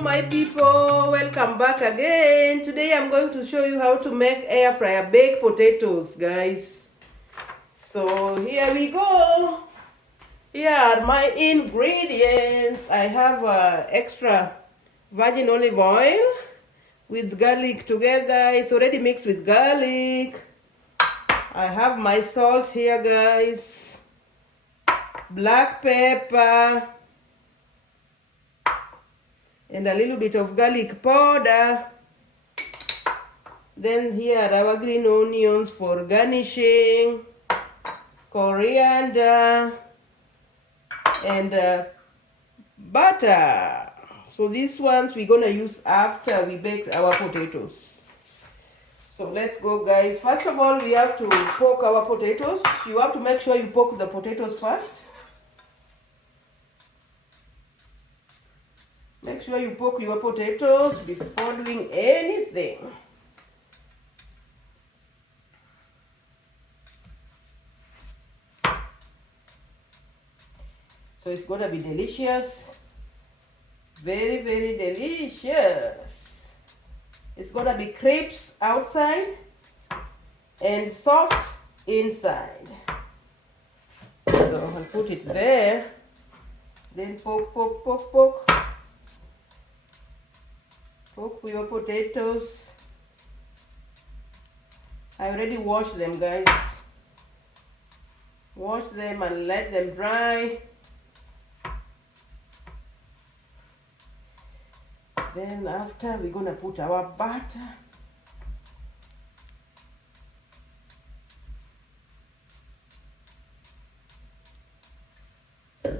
my people, welcome back again. Today I'm going to show you how to make air fryer baked potatoes, guys. So here we go. Here are my ingredients. I have extra virgin olive oil with garlic together. It's already mixed with garlic. I have my salt here, guys. Black pepper. And a little bit of garlic powder. Then here are our green onions for garnishing, coriander, and butter. So these ones we're gonna use after we bake our potatoes. So let's go, guys. First of all, we have to poke our potatoes. You have to make sure you poke the potatoes first. Make sure you poke your potatoes before doing anything. So it's gonna be delicious. Very, very delicious. It's gonna be crisp outside and soft inside. So I'll put it there. Then poke, poke, poke, poke. Poke your potatoes. I already washed them, guys. Wash them and let them dry. Then after, we're gonna put our butter.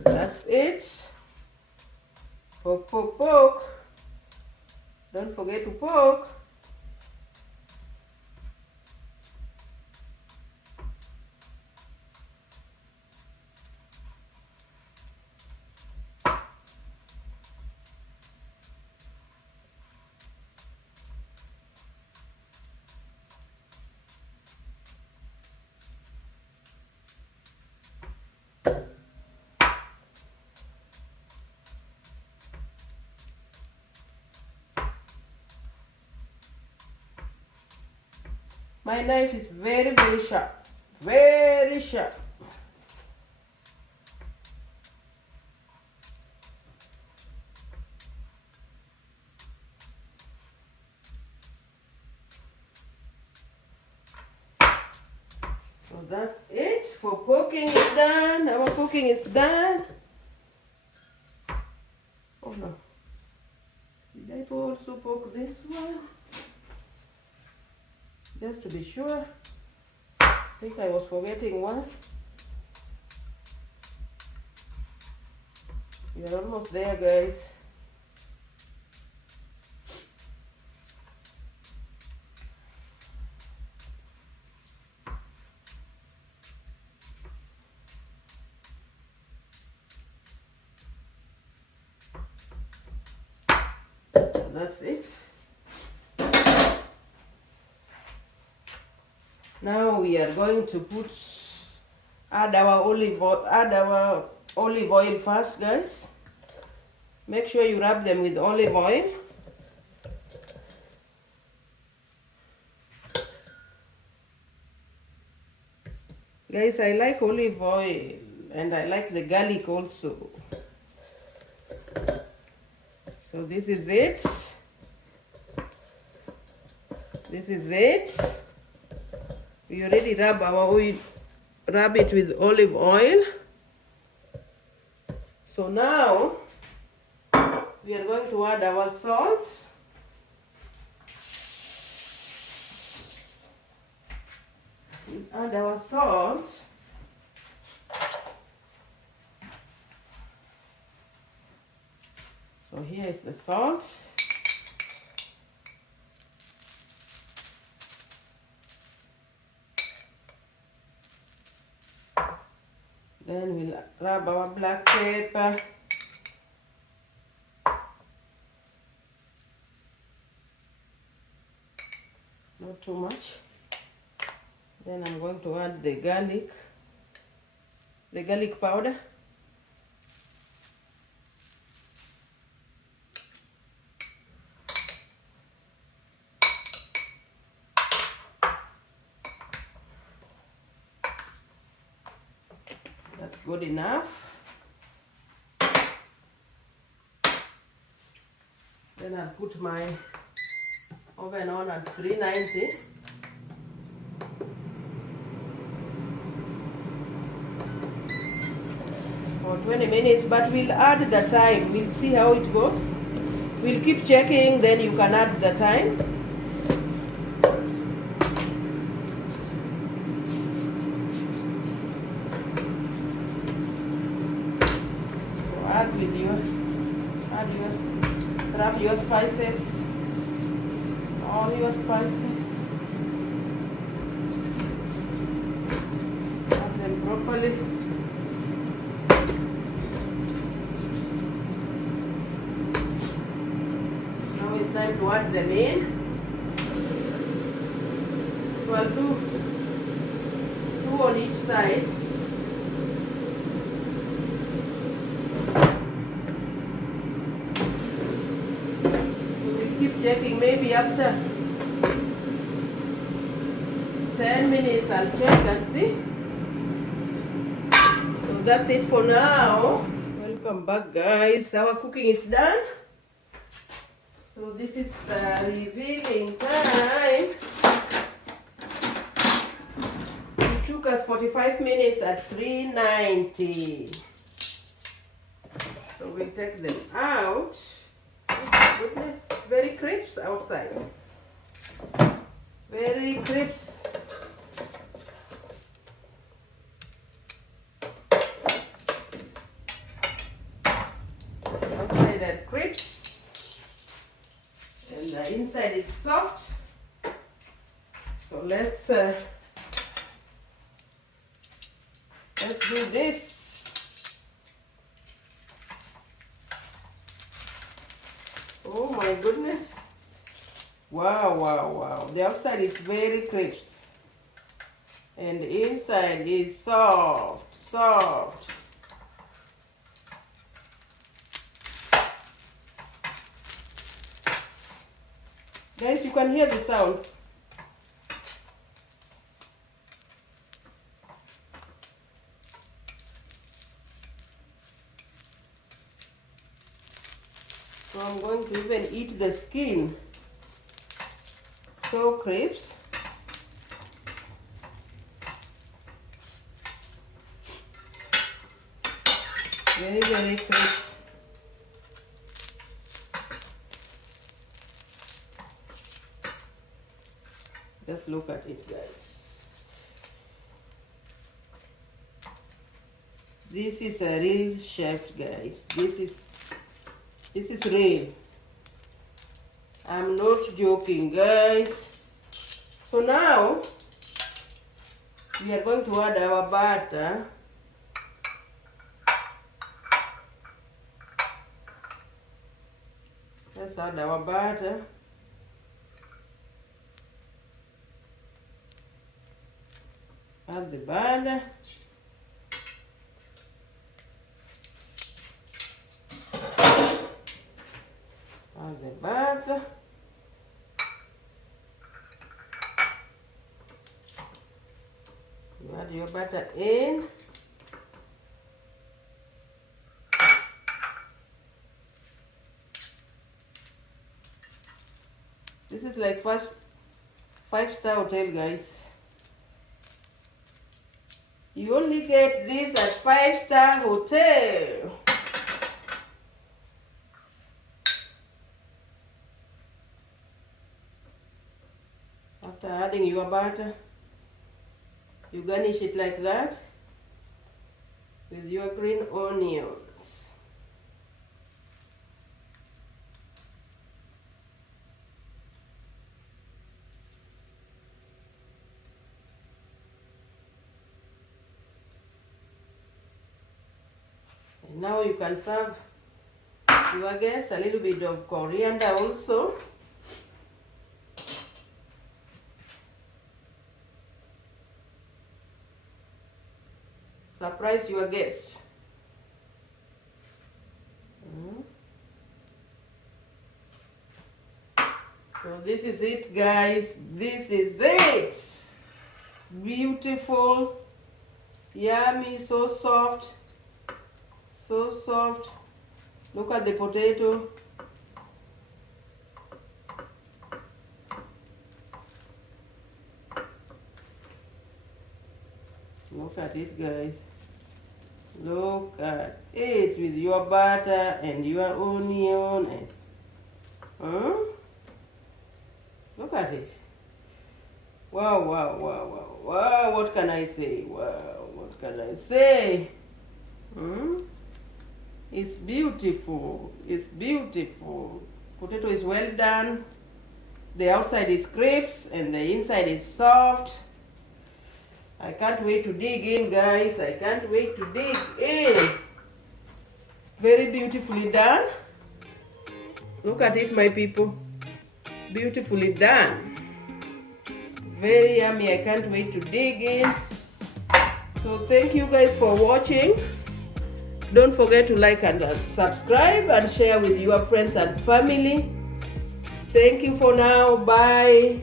That's it. Poke, poke, poke. Don't forget to poke. My knife is very, very sharp. Very sharp. So that's it. For poking is done. Our poking is done. Oh no. Did I also poke this one? Just to be sure. I think I was forgetting one. We are almost there, guys. That's it. Now we are going to add our olive oil first, guys. Make sure you rub them with olive oil. Guys, I like olive oil and I like the garlic also. So this is it. This is it. We already rub it with olive oil. So now we are going to add our salt. We add our salt. So here is the salt. Then we'll rub our black pepper. Not too much. Then I'm going to add the garlic powder. good enough. Then I'll put my oven on at 390. For 20 minutes, but we'll add the time. We'll see how it goes. We'll keep checking, then you can add the time. So grab your spices, all your spices, add them properly. Now it's time to add them in. So I'll do 2 on each side. Checking, maybe after 10 minutes I'll check and see. So that's it for now. Welcome back, guys. Our cooking is done. So this is the revealing time. It took us 45 minutes at 390. So we'll take them out. Oh, goodness, very crisp outside. Very crisp. Outside are crisp, and the inside is soft. So let's do this. Oh my goodness. Wow, wow, wow. The outside is very crisp. And the inside is soft, soft. Guys, you can hear the sound. So I'm going to even eat the skin. So crisp. Very, very crisp. Just look at it, guys. This is a real chef, guys. This is real. I'm not joking, guys. So now we are going to add our butter. Let's add our butter. Add the butter. Add the butter. You add your butter in. This is like first 5-star hotel, guys. You only get this at 5-star hotel. After adding your butter, you garnish it like that with your green onions. And now you can serve your guests a little bit of coriander also. Surprise your guest. So this is it, guys. This is it. Beautiful, yummy, so soft. So soft. Look at the potato. Look at it, guys. Look at it with your butter and your onion and look at it. Wow, wow, wow, wow, wow. What can I say? Wow, what can I say? It's beautiful. It's beautiful. Potato is well done. The outside is crisp and the inside is soft. I can't wait to dig in, guys. I can't wait to dig in. Very beautifully done. Look at it, my people. Beautifully done. Very yummy. I can't wait to dig in. So thank you guys for watching. Don't forget to like and subscribe and share with your friends and family. Thank you for now. Bye.